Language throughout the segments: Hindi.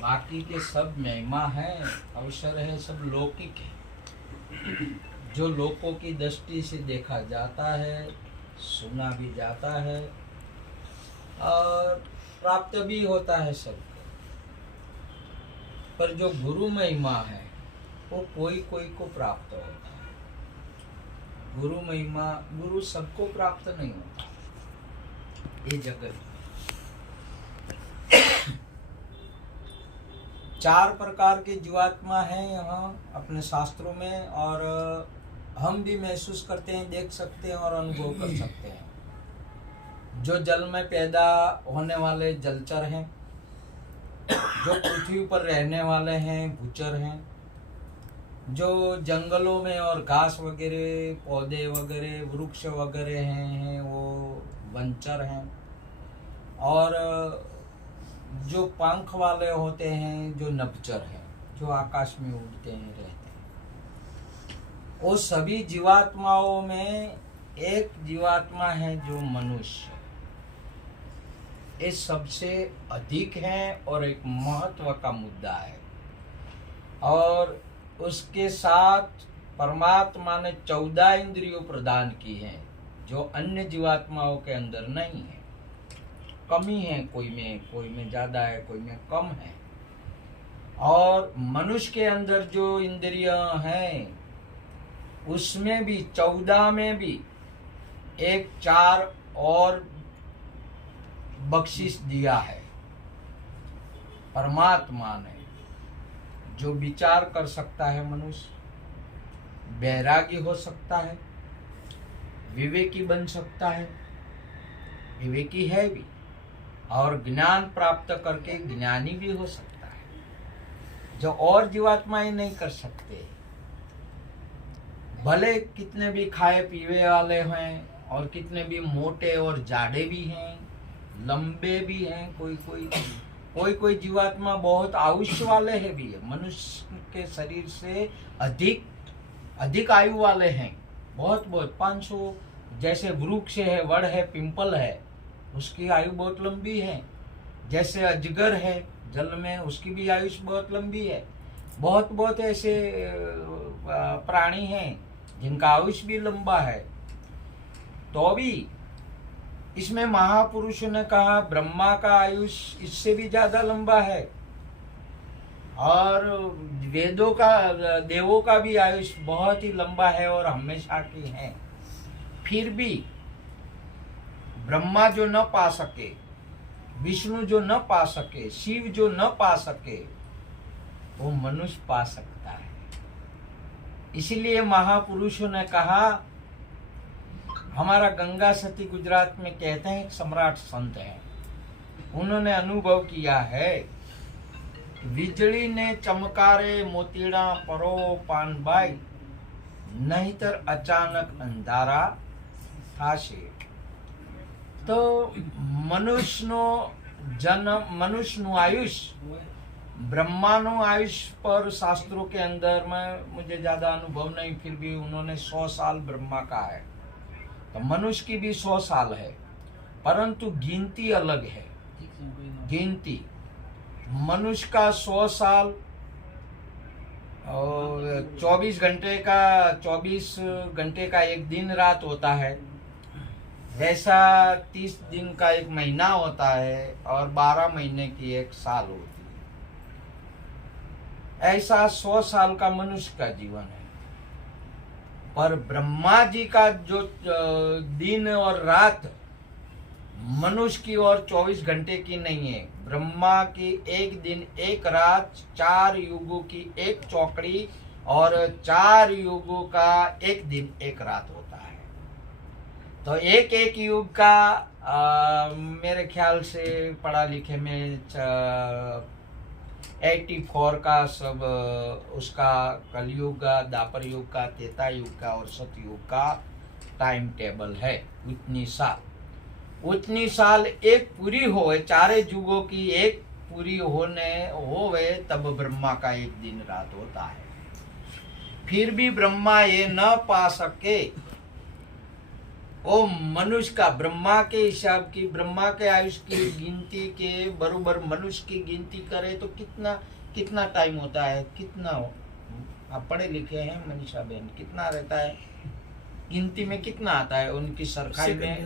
बाकी के सब महिमा है, अवसर है, सब लौकिक है, जो लोगों की दृष्टि से देखा जाता है, सुना भी जाता है और प्राप्त भी होता है सबको। पर जो गुरु महिमा है वो कोई कोई को प्राप्त होता है। गुरु महिमा, गुरु सबको प्राप्त नहीं होता ये जगत। चार प्रकार के जीवात्मा हैं यहाँ अपने शास्त्रों में, और हम भी महसूस करते हैं, देख सकते हैं और अनुभव कर सकते हैं। जो जल में पैदा होने वाले जलचर हैं, जो पृथ्वी पर रहने वाले हैं भूचर हैं, जो जंगलों में और घास वगैरह, पौधे वगैरह, वृक्ष वगैरह हैं वो वनचर हैं, और जो पंख वाले होते हैं जो नभचर हैं, जो आकाश में उड़ते हैं, रहते हैं। वो सभी जीवात्माओं में एक जीवात्मा है जो मनुष्य, ये सबसे अधिक है और एक महत्व का मुद्दा है। और उसके साथ परमात्मा ने 14 इंद्रियों प्रदान की हैं जो अन्य जीवात्माओं के अंदर नहीं है। कमी है, कोई में ज्यादा है, कोई में कम है। और मनुष्य के अंदर जो इंद्रियां हैं उसमें भी 14 में भी एक 4 और बख्शिश दिया है परमात्मा ने। जो विचार कर सकता है मनुष्य, बैरागी हो सकता है, विवेकी बन सकता है, विवेकी है भी, और ज्ञान प्राप्त करके ज्ञानी भी हो सकता है, जो और जीवात्माएं नहीं कर सकते। भले कितने भी खाए पीवे वाले हैं और कितने भी मोटे और जाड़े भी हैं, लंबे भी हैं, कोई जीवात्मा बहुत आयुष्य वाले हैं भी है, मनुष्य के शरीर से अधिक आयु वाले हैं, बहुत 500। जैसे वृक्ष है, वड़ है, पिंपल है, उसकी आयु बहुत लंबी है। जैसे अजगर है जल में, उसकी भी आयुष बहुत लंबी है। बहुत ऐसे प्राणी हैं जिनका आयुष भी लंबा है। तो भी इसमें महापुरुष ने कहा ब्रह्मा का आयुष इससे भी ज्यादा लंबा है, और वेदों का, देवों का भी आयुष बहुत ही लंबा है और हमेशा की है। फिर भी ब्रह्मा जो न पा सके, विष्णु जो न पा सके, शिव जो न पा सके, वो मनुष्य पा सकता है। इसलिए महापुरुषों ने कहा, हमारा गंगा सती गुजरात में कहते हैं एक सम्राट संत है, उन्होंने अनुभव किया है, વીજળી ને ચમકારે મોતીડા પરો પાનબાઈ, નહીતર અચાનક અંધારા થાશે। તો મનુષ્યનો જન્મ, મનુષ્યનું આયુષ, ब्रह्मानु आयुष पर शास्त्रों के अंदर में मुझे ज्यादा अनुभव नहीं, फिर भी उन्होंने 100 साल ब्रह्मा का है, तो मनुष्य की भी 100 साल है, परंतु गिनती अलग है। गिनती मनुष्य का 100 साल और 24 घंटे का एक दिन रात होता है, वैसा 30 दिन का एक महीना होता है, और 12 महीने की एक साल होती है। ऐसा 100 साल का मनुष्य का जीवन है। पर ब्रह्मा जी का जो दिन और रात मनुष्य की और 24 घंटे की नहीं है। ब्रह्मा की एक दिन एक रात, 4 युगों की एक चौकड़ी, और 4 युगों का एक दिन एक रात होता है। तो एक युग का मेरे ख्याल से पढ़ा लिखे में 84 का सब उसका कलयुग का, द्वापर युग का, त्रेता युग का और सतयुग का टाइम टेबल है। उतनी साल एक पूरी होए, 4 युगों की एक पूरी होवे तब ब्रह्मा का एक दिन रात होता है। फिर भी ब्रह्मा ये न पा सके वो मनुष्य का ब्रह्मा के हिसाब की, ब्रह्मा के आयुष की गिनती के बरोबर मनुष्य की गिनती करे तो कितना कितना टाइम होता है, कितना आप पढ़े लिखे हैं मनीषा बहन, कितना रहता है गिनती में, कितना आता है उनकी सरखाई में?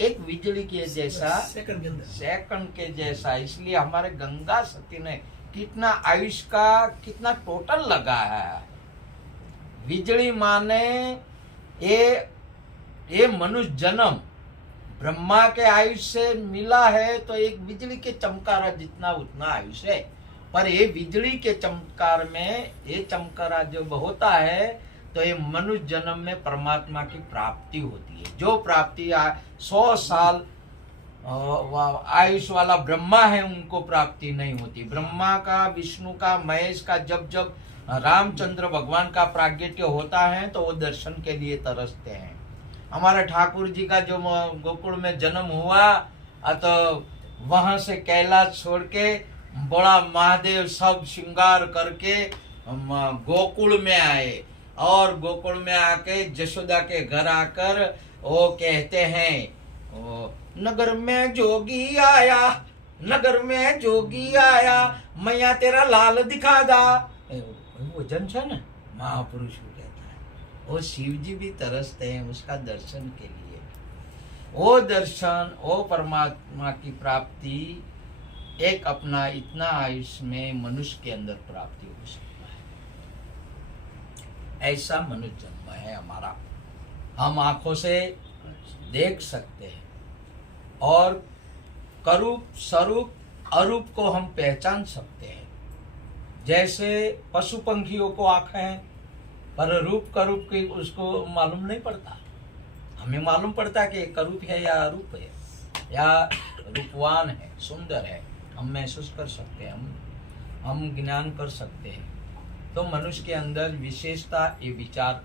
एक बिजली के जैसा, सेकंड के जैसा। इसलिए हमारे गंगा सती ने कितना आयुष का कितना टोटल लगा है। बिजली माने ये मनुष्य जन्म ब्रह्मा के आयुष से मिला है, तो एक बिजली के चमकारा जितना उतना आयुष है। पर ये बिजली के चमकार में ये चमकारा जब होता है तो ये मनुष्य जन्म में परमात्मा की प्राप्ति होती है। जो प्राप्ति 100 साल आयुष वाला ब्रह्मा है उनको प्राप्ति नहीं होती। ब्रह्मा का, विष्णु का, महेश का जब जब रामचंद्र भगवान का प्रागट्य होता है तो वो दर्शन के लिए तरसते हैं। हमारे ठाकुर जी का जो गोकुल में जन्म हुआ तो वहां से कैलाश छोड़ के बड़ा महादेव सब श्रृंगार करके गोकुल में आए, और गोकुल में आके जशोदा के घर आकर वो कहते हैं नगर में जोगी आया, नगर में जोगी आया, मैया तेरा लाल दिखा दा। वो जन है ना, महापुरुष को कहता है। वो शिव जी भी तरसते हैं उसका दर्शन के लिए। वो दर्शन, वो परमात्मा की प्राप्ति एक अपना इतना आयुष में मनुष्य के अंदर प्राप्ति हो सकता है। ऐसा मनुष्य जन्म है हमारा, हम आंखों से देख सकते हैं और करूप स्वरूप अरूप को हम पहचान सकते हैं। जैसे पशु पंखियों को आंखें हैं पर रूप करूप की उसको मालूम नहीं पड़ता। हमें मालूम पड़ता है कि करूप है या अरूप है या रूपवान है, सुंदर है, हम महसूस कर सकते हैं, हम ज्ञान कर सकते हैं। तो मनुष्य के अंदर विशेषता ये विचार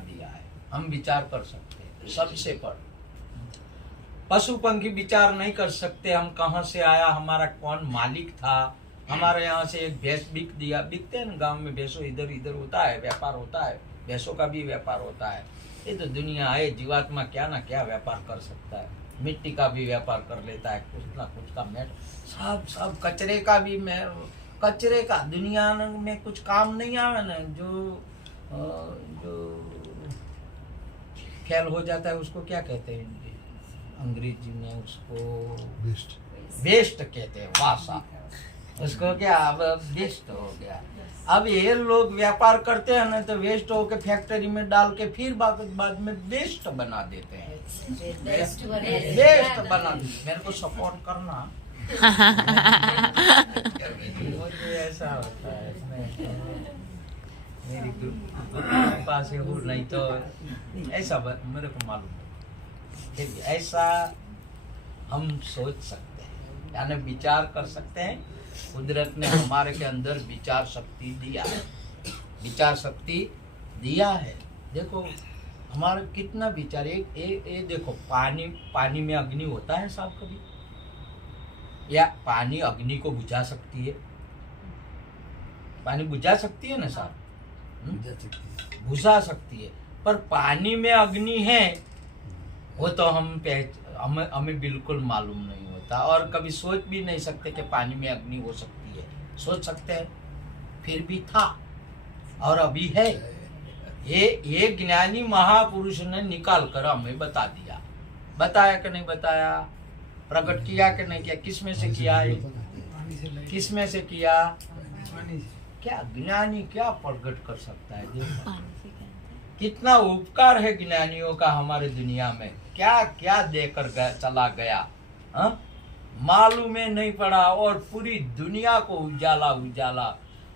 दिया है, हम विचार कर सकते हैं सबसे पर। पशु पंखी विचार नहीं कर सकते, हम कहाँ से आया, हमारा कौन मालिक था। हमारे यहाँ से एक भैंस बिकते हैं ना गांव में, भैंसों इधर इधर होता है, व्यापार होता है, भैंसों का भी व्यापार होता है। ये तो दुनिया है, जीवात्मा क्या ना क्या व्यापार कर सकता है। मिट्टी का भी व्यापार कर लेता है, कुछ ना कुछ का मेट, सब कचरे का भी, कचरे का दुनिया में कुछ काम नहीं आवे ना, जो फेल हो जाता है उसको क्या कहते हैं अंग्रेजी में, उसको वेस्ट कहते हैं, वासा, उसको क्या अब वेस्ट हो गया। अब ये लोग व्यापार करते हैं ना तो वेस्ट होके फैक्ट्री में डाल के फिर बाद में वेस्ट बना देते हैं, वेस्ट बना देते। मेरे को सपोर्ट करना मुझे ऐसा होता है, मेरी कृपा से हो, नहीं तो ऐसा मेरे को मालूम है। ऐसा हम सोच सकते हैं, यानी विचार कर सकते हैं। कुदरत ने हमारे के अंदर विचार शक्ति दिया है, विचार शक्ति दिया है। देखो हमारा कितना विचार, एक देखो पानी में अग्नि होता है साहब कभी, या पानी अग्नि को बुझा सकती है? पानी बुझा सकती है ना साहब, बुझा सकती है। पर पानी में अग्नि है वो तो हमें बिल्कुल मालूम नहीं होता, और कभी सोच भी नहीं सकते कि पानी में अग्नि हो सकती है। सोच सकते हैं, फिर भी था और अभी है। ये ज्ञानी महापुरुष ने निकाल कर हमें बता दिया। बताया कि नहीं बताया, प्रकट किया कि नहीं किया, किस में से किया है, किस में से किया, क्या ज्ञानी क्या प्रकट कर सकता है। देखो कितना उपकार है ज्ञानियों का हमारे दुनिया में, क्या क्या देकर चला गया, मालूम में नहीं पड़ा, और पूरी दुनिया को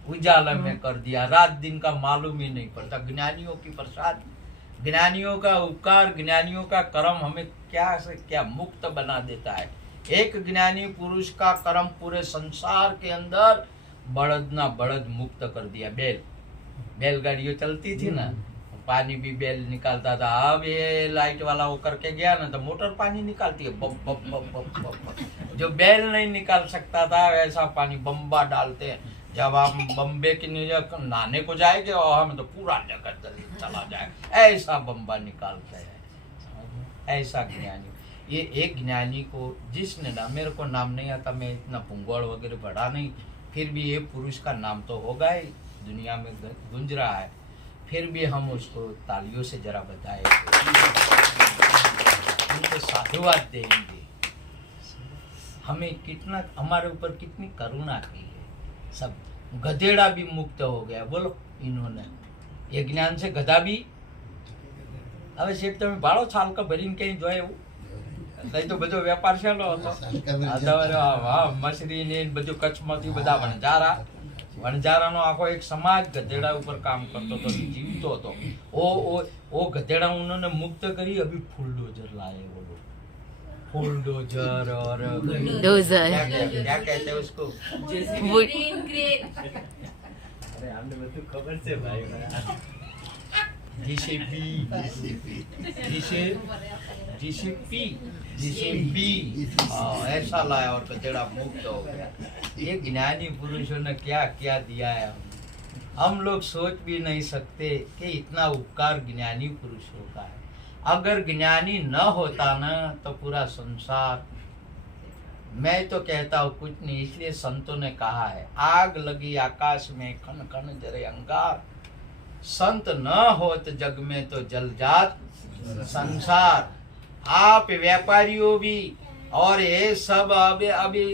उजाला में कर दिया। रात दिन का मालूम ही नहीं पड़ता। ज्ञानियों की प्रसाद, ज्ञानियों का उपकार, ज्ञानियों का कर्म हमें क्या से क्या मुक्त बना देता है। एक ज्ञानी पुरुष का कर्म पूरे संसार के अंदर बढ़द ना बढ़द मुक्त कर दिया। बैलगाड़ियों चलती थी ना, पानी भी बैल निकालता था। अब ये लाइट वाला वो करके गया ना तो मोटर पानी निकालती है, बम बम बम बम बम। जो बैल नहीं निकाल सकता था वैसा पानी बम्बा डालते हैं। जब आप बम्बे की नहाने को जाएंगे और हमें तो पूरा जगह चला जाए, ऐसा बम्बा निकालते हैं। ऐसा ज्ञानी। ये एक ज्ञानी को जिसने ना, मेरे को नाम नहीं आता, मैं इतना पुंगौड़ वगैरह पढ़ा नहीं, फिर भी ये पुरुष का नाम तो होगा ही, दुनिया में गूंज रहा है, फिर भी हम उसको तालियों से जरा बताए, उनको साधुवाद देंगे। हमें कितना, हमारे ऊपर कितनी करुणा की है। सब गधेड़ा भी मुक्त हो गया, बोलो इन्होंने, ये ज्ञान से गधा भी। હવે શેઠ તમે ભાડો છાલકા ભરીને ક્યાંય જોય એવું? નહીં તો બધો વેપાર શેનો હતો? મછરી ને બધું કચ્છમાંથી બધા વણજારાનો આખો એક સમાજ ગધેડા ઉપર કામ કરતો હતો, જીવતો હતો। ओ गधेड़ा उन्होंने मुक्त करी, अभी फुलडोजर लाए वो लोग, फुलडोजर और क्या कहते हैं उसको, अरे हमने બધું ખબર છે ભાઈ, ऐसा लाया और गधेड़ा मुक्त हो गया। ये ज्ञानी पुरुषों ने क्या क्या दिया है, हम लोग सोच भी नहीं सकते कि इतना उपकार ज्ञानी पुरुषों का है। अगर ज्ञानी न होता ना तो पूरा संसार, मैं तो कहता हूँ कुछ नहीं। इसलिए संतों ने कहा है, आग लगी आकाश में खन खन जरे अंगार, संत न होत जग में तो जल जात संसार। आप व्यापारियों भी, और ये सब अभी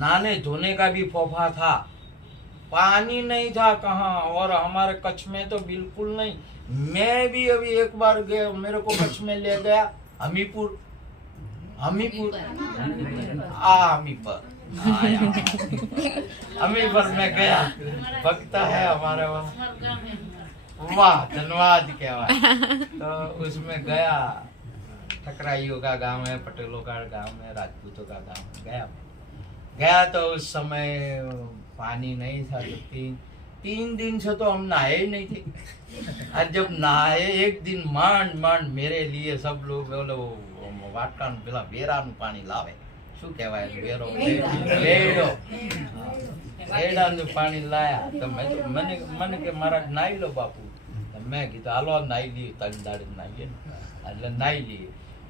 नाने धोने का भी फोफा था, पानी नहीं था कहाँ, और हमारे कच्छ में तो बिल्कुल नहीं। मैं भी अभी एक बार गया, मेरे को कच्छ में ले गया, हमीपुर में गया, भक्ता है हमारे वहाँ, वाह धन्यवाद कहवाय। तो उसमें गया, ठकराइयों का गांव है, पटेलों का गांव है, राजपूतों का गांव है, गया तो उस समय पानी नहीं था, तो तीन दिन से तो हम नहाए ही नहीं थे। और जब नहाए एक दिन માંડ मेरे लिए सब लोग बोलो वाटका पेला बेराનું पानी लावे, શું કહેવાય બેરો લેડો, લેડાનું પાણી લાયા। તો મને કે મારા નાઈ લો બાપુ, તો મેં કીધું હાલો નાઈ લઈએ, ત્રણ દાડે નાહીએ ને, એટલે નાઈ લઈએ।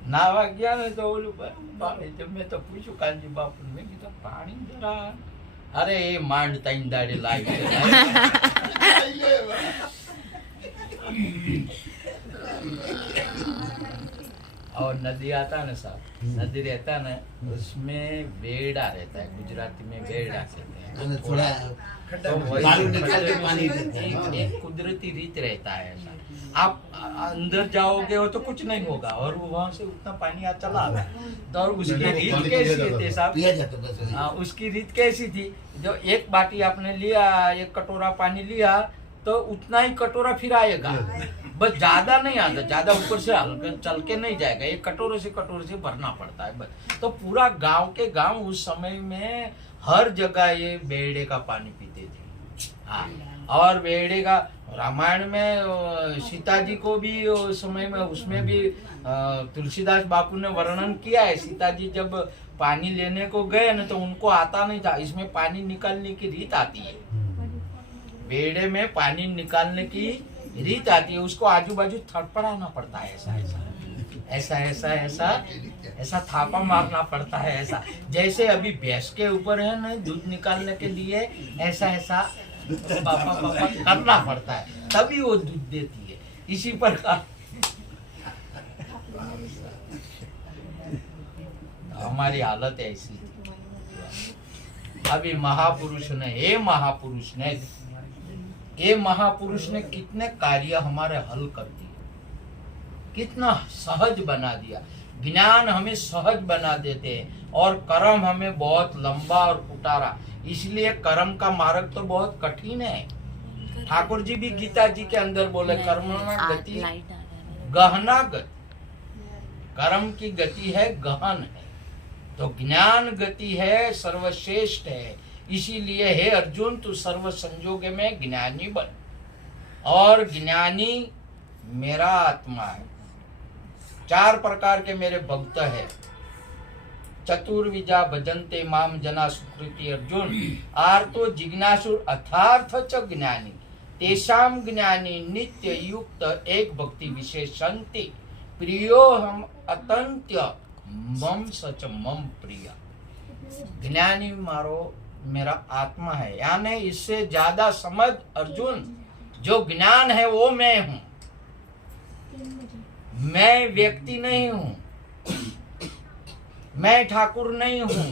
નાવા ગયા ને તો ઓલું પાણી, તો મેં તો પૂછ્યું કાનજી બાપુ, મેં કીધું પાણી જરા, અરે એ માંડ ત્રણ દાડે લાવી। और नदी आता है ना साहब, नदी रहता है ना, उसमें बेड़ा रहता है, गुजराती में बेड़ा कहते हैं, थोड़ा एक कुदरती रीत रहता है ऐसा। आप अंदर जाओगे हो तो कुछ नहीं होगा, और वहां से उतना पानी चला आ रहा, तो और उसकी रीत कैसी थी साहब? हाँ, उसकी रीत कैसी थी, जो एक बाटी आपने लिया, एक कटोरा पानी लिया, तो उतना ही कटोरा फिर आएगा, बस ज्यादा नहीं आता, ज्यादा ऊपर से हल्का चल के नहीं जाएगा, एक कटोरे से भरना पड़ता है बस। तो पूरा गांव के गांव उस समय में हर जगह ये बेड़े का पानी पीते थे। हाँ, और बेड़े का रामायण में सीता जी को भी उस समय में, उसमें भी तुलसीदास बापू ने वर्णन किया है। सीता जी जब पानी लेने को गए ना, तो उनको आता नहीं था, इसमें पानी निकालने की रीत आती है, बेड़े में पानी निकालने की रीत आती है, उसको आजू बाजू थड़पड़ाना पड़ता है, ऐसा थापा मारना पड़ता है, ऐसा जैसे अभी भैंस के ऊपर है ना दूध निकालने के लिए, ऐसा पापा करना पड़ता है, तभी वो दूध देती है। इसी प्रकार हमारी हालत ऐसी। अभी महापुरुष ने, ये महापुरुष ने कितने कार्य हमारे हल कर दिए, कितना सहज बना दिया। ज्ञान हमें सहज बना देते हैं, और कर्म हमें बहुत लंबा और कुटारा, इसलिए कर्म का मार्ग तो बहुत कठिन है। ठाकुर जी भी गीता जी के अंदर बोले, कर्म गति गहना गति, कर्म की गति है गहन है, तो ज्ञान गति है सर्वश्रेष्ठ है। इसीलिए हे अर्जुन, तू सर्व संयोग में ज्ञानी बन, और ज्ञानी मेरा आत्मा है। 4 प्रकार के मेरे भक्त है, चतुर्विजा भजन्ते माम जना सुकृति अर्जुन, आर्तो जिज्ञासुर अथार्थ च ज्ञानी, तेषाम ज्ञानी नित्य युक्त एक भक्ति विशेषंति, प्रियो हम अतंत्य मम सच मम प्रिय। ज्ञानी मेरा आत्मा है, यानी इससे ज्यादा समझ अर्जुन, जो ज्ञान है वो मैं हूं। मैं व्यक्ति नहीं हूं, मैं ठाकुर नहीं हूं,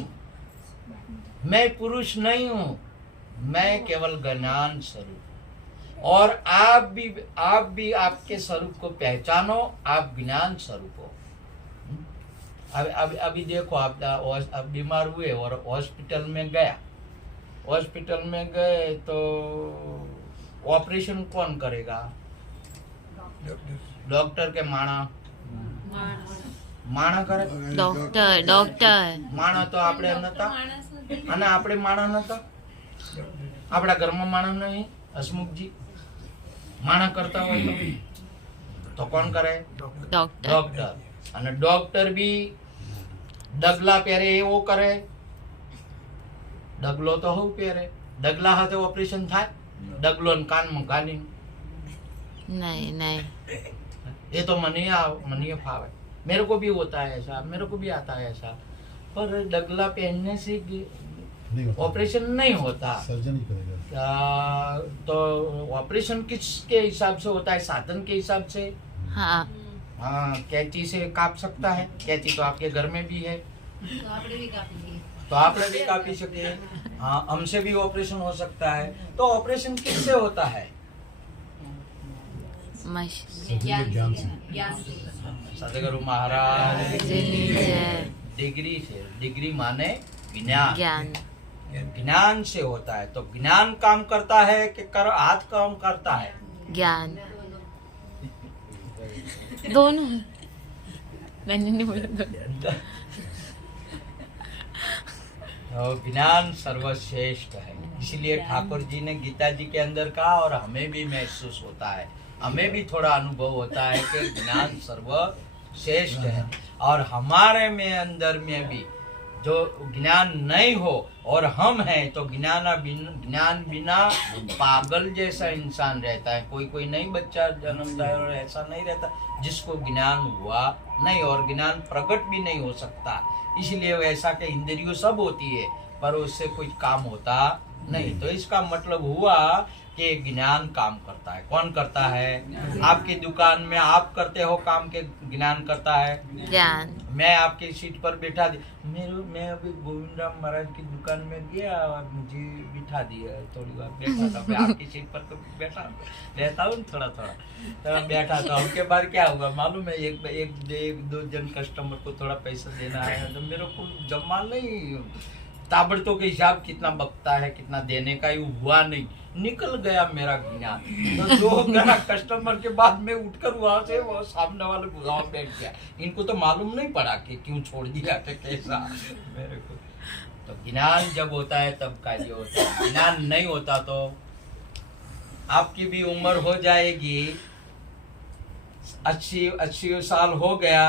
मैं पुरुष नहीं हूं, मैं केवल ज्ञान स्वरूप। और आप भी आपके स्वरूप को पहचानो, आप ज्ञान स्वरूप हो। अभी देखो, आप बीमार हुए और हॉस्पिटल में गए तो ऑपरेशन कौन करेगा? डॉक्टर के माणा करे? डॉक्टर माणा तो આપણે નતા, અને આપણે માણા નતા, આપણા ઘરમાં માણા નહીં, હસમુખજી માણા કરતા હોય તો કોણ કરે? ડોક્ટર। અને ડોક્ટર બી ડગલા પહેરે એવો કરે? ડગલો તો હું પહેરે? ડગલા હાથે ઓપરેશન થાય? ડગલો ને કાનમાં ગાલી? नहीं ये तो मनी फावे, मेरे को भी होता है ऐसा, मेरे को भी आता है ऐसा। पर डगला पहनने से ऑपरेशन नहीं होता। सर्जन ही करेगा। तो ऑपरेशन किसके हिसाब से होता है? साधन के हिसाब से। हाँ हाँ, कैंची से काट सकता है, कैंची तो आपके घर में भी है, तो आप भी कापी सके। हाँ, हमसे भी ऑपरेशन हो सकता है। तो ऑपरेशन किससे होता है? ज्ञान से। सतगुरु महाराज डिग्री से, डिग्री माने ज्ञान, ज्ञान से होता है। तो ज्ञान काम करता है कि हाथ काम करता है? ज्ञान दोनों। मैंने नहीं बोला तो ज्ञान सर्वश्रेष्ठ है। इसलिए ठाकुर जी ने गीता जी के अंदर कहा, और हमें भी महसूस होता है, हमें भी थोड़ा अनुभव होता है कि ज्ञान सर्वश्रेष्ठ है। और हमारे में अंदर में भी जो ज्ञान नहीं हो और हम हैं, तो ज्ञान बिना पागल जैसा इंसान रहता है। कोई नहीं बच्चा जन्मता है और ऐसा नहीं रहता जिसको ज्ञान हुआ नहीं, और ज्ञान प्रकट भी नहीं हो सकता। इसलिए वैसा के इंद्रियों सब होती है, पर उससे कुछ काम होता नहीं। तो इसका मतलब हुआ कि ज्ञान काम करता है। कौन करता है? आपकी दुकान में आप करते हो काम, के ज्ञान करता है ज्ञान। मैं आपकी सीट पर बैठा दी, मैं अभी गोविंद राम महाराज की दुकान में गया और मुझे बिठा दिया, थोड़ी बार बैठा था। मैं आपकी सीट पर तो बैठा रहता हूँ थोड़ा तो बैठा था। उसके बाद क्या हुआ मालूम है? एक दो जन कस्टमर को थोड़ा पैसा देना है, तो मेरे को जमा नहीं, ताबड़तोड़ के हिसाब कितना बकता है, कितना देने का, ही हुआ नहीं, निकल गया मेरा ज्ञान। तो जो गया कस्टमर के बाद में उठकर वहां से वो सामने वाले गाँव बैठ गया। इनको तो मालूम नहीं पड़ा कि क्यों छोड़ दिया, कि कैसा मेरे को। तो ज्ञान जब होता है तब कार्य होता है, ज्ञान नहीं होता तो आपकी भी उम्र हो जाएगी, 80 साल हो गया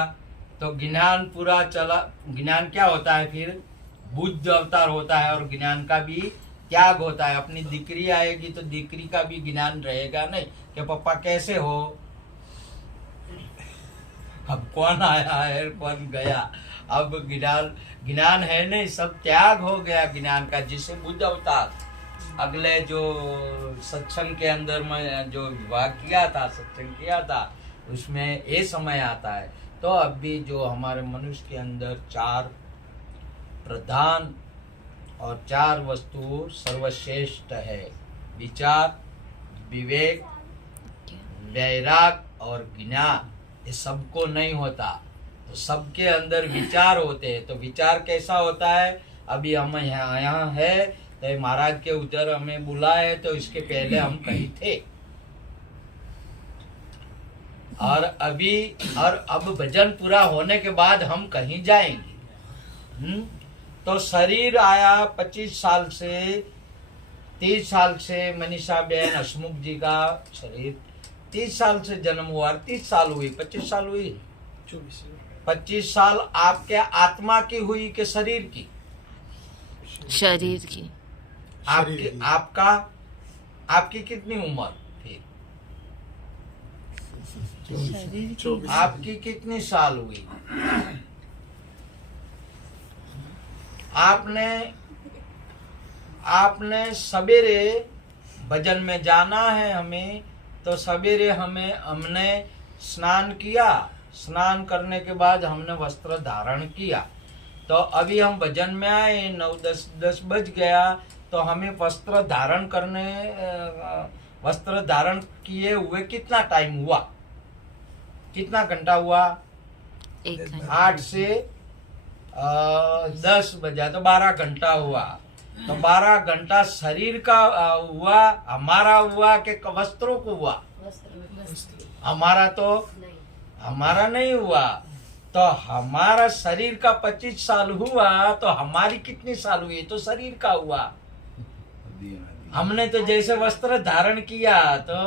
तो ज्ञान पूरा चला। ज्ञान क्या होता है फिर? बुद्ध अवतार होता है, और ज्ञान का भी त्याग होता है। अपनी दिकरी आएगी तो दिकरी का भी ज्ञान रहेगा नहीं कि पापा कैसे हो, अब कौन आया है कौन गया, अब ज्ञान है नहीं, सब त्याग हो गया ज्ञान का। जिसे बुद्ध अवतार अगले जो सत्संग के अंदर में जो विवाह किया था, सत्संग किया था, उसमें ये समय आता है। तो अब भी जो हमारे मनुष्य के अंदर 4 प्रधान और 4 वस्तु सर्वश्रेष्ठ है: विचार, विवेक, वैराग और ज्ञान। ये सबको नहीं होता, तो सबके अंदर विचार होते हैं। तो विचार कैसा होता है? अभी हम यहाँ है, तो महाराज के उधर हमें बुलाए, तो इसके पहले हम कहीं थे, और अब भजन पूरा होने के बाद हम कहीं जाएंगे। तो शरीर आया 25 साल से 30 साल से, मनीषा बहन हसमुख जी का शरीर 30 साल से जन्म हुआ, 30 साल हुई, 25 साल हुई, 25 साल आपके आत्मा की हुई कि शरीर की? शरीर की। आपकी कितनी उम्र फिर? आपकी कितनी साल हुई? आपने सवेरे भजन में जाना है हमें, तो सवेरे हमने स्नान किया, स्नान करने के बाद हमने वस्त्र धारण किया। तो अभी हम भजन में आए, 9-10 बज गया, तो हमें वस्त्र धारण किए हुए कितना टाइम हुआ, कितना घंटा हुआ? 1 घंटा। 8 से 10 बजा तो 12 घंटा हुआ। तो 12 घंटा शरीर का हुआ, हमारा हुआ कि वस्त्रों को हुआ? हमारा नहीं हुआ। तो हमारा शरीर का 25 साल हुआ, तो हमारी कितनी साल हुई? तो शरीर का हुआ। हमने तो जैसे वस्त्र धारण किया, तो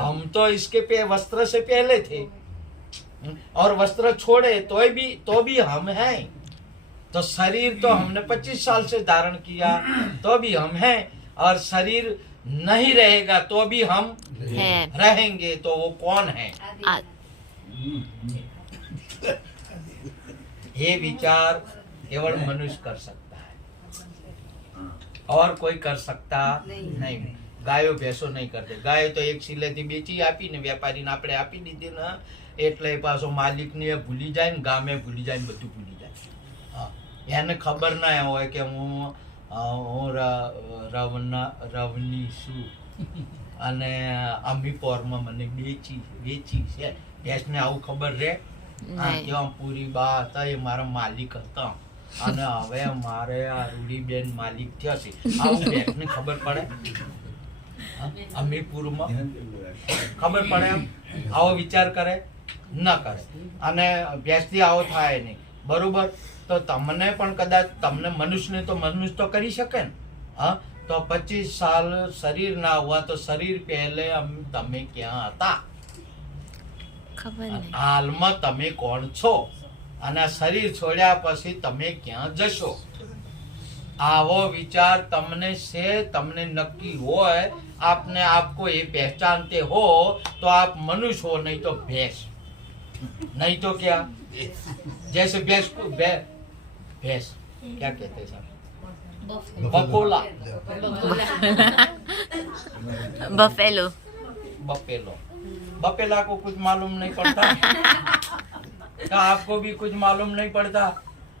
हम तो इसके वस्त्र से पहले थे, और वस्त्र छोड़े तो भी हम हैं। तो शरीर तो हमने 25 साल से धारण किया, तो भी हम हैं, और शरीर नहीं रहेगा तो भी हम रहेंगे। तो वो कौन है? ये विचार केवल मनुष्य कर सकता है, और कोई कर सकता नहीं। गायो भैंसो नहीं करते। गाय तो एक સિલેથી બેચી આપીને વેપારીને આપણે આપી દીધી ને, એટલે પાછો માલિકને ભૂલી જાય ને, ગામે ભૂલી જાય ને, બધું ભૂલી જાય। એને ખબર ના હોય કે હું રવની છું, અને અમીપોરમાં મને વેચી છે। ભેંસને આવું ખબર રહે? ત્યાં પૂરી બા હતા, એ મારા માલિક હતા, અને હવે મારે આ રૂડીબેન માલિક થયા છે, આવું ભેંસને ખબર પડે? અમીપુરમાં ખબર પડે? આવો વિચાર કરે? ન કરે। અને ભેંસથી આવો થાય નહીં, બરોબર? તો તમને પણ કદાચ, તમને મનુષ્યને તો મનુષ્ય તો કરી શકે ને। હા, તો 25 સાલ શરીર ના हुआ, તો શરીર પહેલે તમે ક્યાં હતા? હાલમાં તમે કોણ છો? અને શરીર છોડ્યા પછી તમે ક્યાં જશો? આવો વિચાર તમને નક્કી હોય, आपने आपको ये पहचानते हो, तो आप मनुष्य हो, नहीं तो भैंस। नहीं तो क्या? जैसे भैंस को भैंस क्या कहते हैं सर? बकोला, बफेलो। बपेला को कुछ मालूम नहीं पड़ता? क्या आपको भी कुछ मालूम नहीं पड़ता?